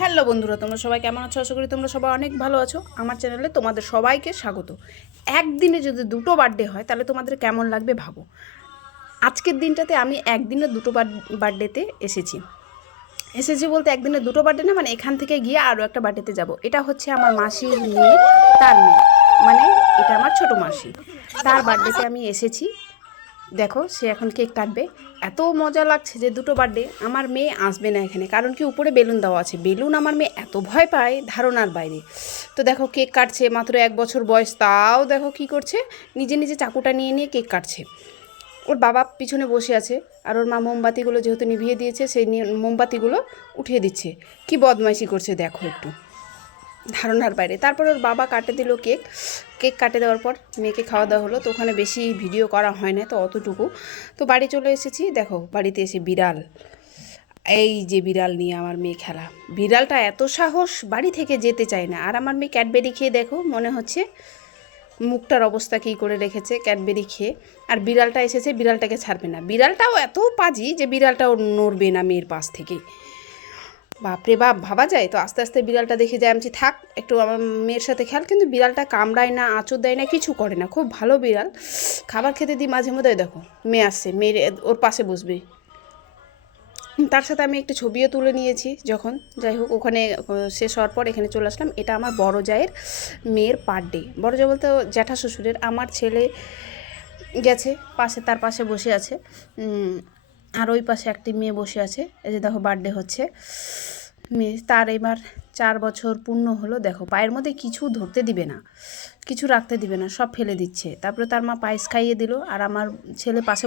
Hello বন্ধুরা, তোমরা সবাই কেমন আছো? আশা করি তোমরা সবাই অনেক ভালো আছো। আমার চ্যানেলে তোমাদের সবাইকে স্বাগত। একদিনে যদি দুটো বার্থডে হয় তাহলে তোমাদের কেমন লাগবে ভাবো। আজকের দিনটাতে আমি একদিনে দুটো বার্থডেতে এসেছি বলতে একদিনে দুটো বার্থডে না, মানে এখান থেকে গিয়ে আরও একটা বার্থডেতে যাব। এটা হচ্ছে আমার মাসির মেয়ে, তার মেয়ে, মানে এটা আমার ছোটো মাসি, তার বার্থডেতে আমি এসেছি। দেখো সে এখন কেক কাটবে। এত মজা লাগছে যে দুটো বার্থডে। আমার মেয়ে আসবে না এখানে, কারণ কি উপরে বেলুন দেওয়া আছে। বেলুন আমার মেয়ে এত ভয় পায়, ধারণার বাইরে। তো দেখো কেক কাটছে, মাত্র 1 বছর বয়স, তাও দেখো কি করছে, নিজে নিজে চাকুটা নিয়ে নিয়ে কেক কাটছে। ওর বাবা পিছনে বসে আছে, আর ওর মা মোমবাতিগুলো যেহেতু নিভিয়ে দিয়েছে, সেই মোমবাতিগুলো উঠিয়ে দিচ্ছে। কি বদমাইশি করছে দেখো একটু, ধারণার বাইরে। তারপর ওর বাবা কাটে দিল কেক কাটে দেওয়ার পর মেয়েকে খাওয়া দাওয়া হলো। তো ওখানে বেশি ভিডিও করা হয় না, তো অতটুকু। তো বাড়ি চলে এসেছি। দেখো বাড়িতে এসে বিড়াল, এই যে বিড়াল নিয়ে আমার মেয়ে খেলা। বিড়ালটা এত সাহস, বাড়ি থেকে যেতে চায় না। আর আমার মেয়ে ক্যাডবেরি খেয়ে দেখো, মনে হচ্ছে মুখটার অবস্থা কী করে রেখেছে ক্যাডবেরি খেয়ে। আর বিড়ালটা এসেছে, বিড়ালটাকে ছাড়বে না। বিড়ালটাও এত পাজি যে বিড়ালটাও নড়বে না মেয়ের পাশ থেকে। বাপরে বাপ, ভাবা যায়? তো আস্তে আস্তে বিড়ালটা দেখে যায়, আমি থাক একটু আমার মেয়ের সাথে খেয়াল। কিন্তু বিড়ালটা কামড়ায় না, আঁচড় দেয় না, কিছু করে না, খুব ভালো বিড়াল। খাবার খেতে দিই মাঝে মধ্যে। দেখো মেয়ে আসছে, মেয়ের ওর পাশে বসবে। তার সাথে আমি একটা ছবিও তুলে নিয়েছি যখন। যাই হোক, ওখানে শেষ হওয়ার পর এখানে চলে আসলাম। এটা আমার বড় জায়ের মেয়ের বার্থডে। বড় জা বলতে জ্যাঠা শ্বশুরের। আমার ছেলে গেছে পাশে, তার পাশে বসে আছে। আর ওই পাশে একটি মেয়ে বসে আছে। এই যে দেখো বার্থডে হচ্ছে মেয়ে তার। এবার 4 বছর পূর্ণ হলো। দেখো পায়ের মধ্যে কিছু ধরতে দিবে না, কিছু রাখতে দিবে না, সব ফেলে দিচ্ছে। তারপরে তার মা পায়েস খাইয়ে দিল, আর আমার ছেলে পাশে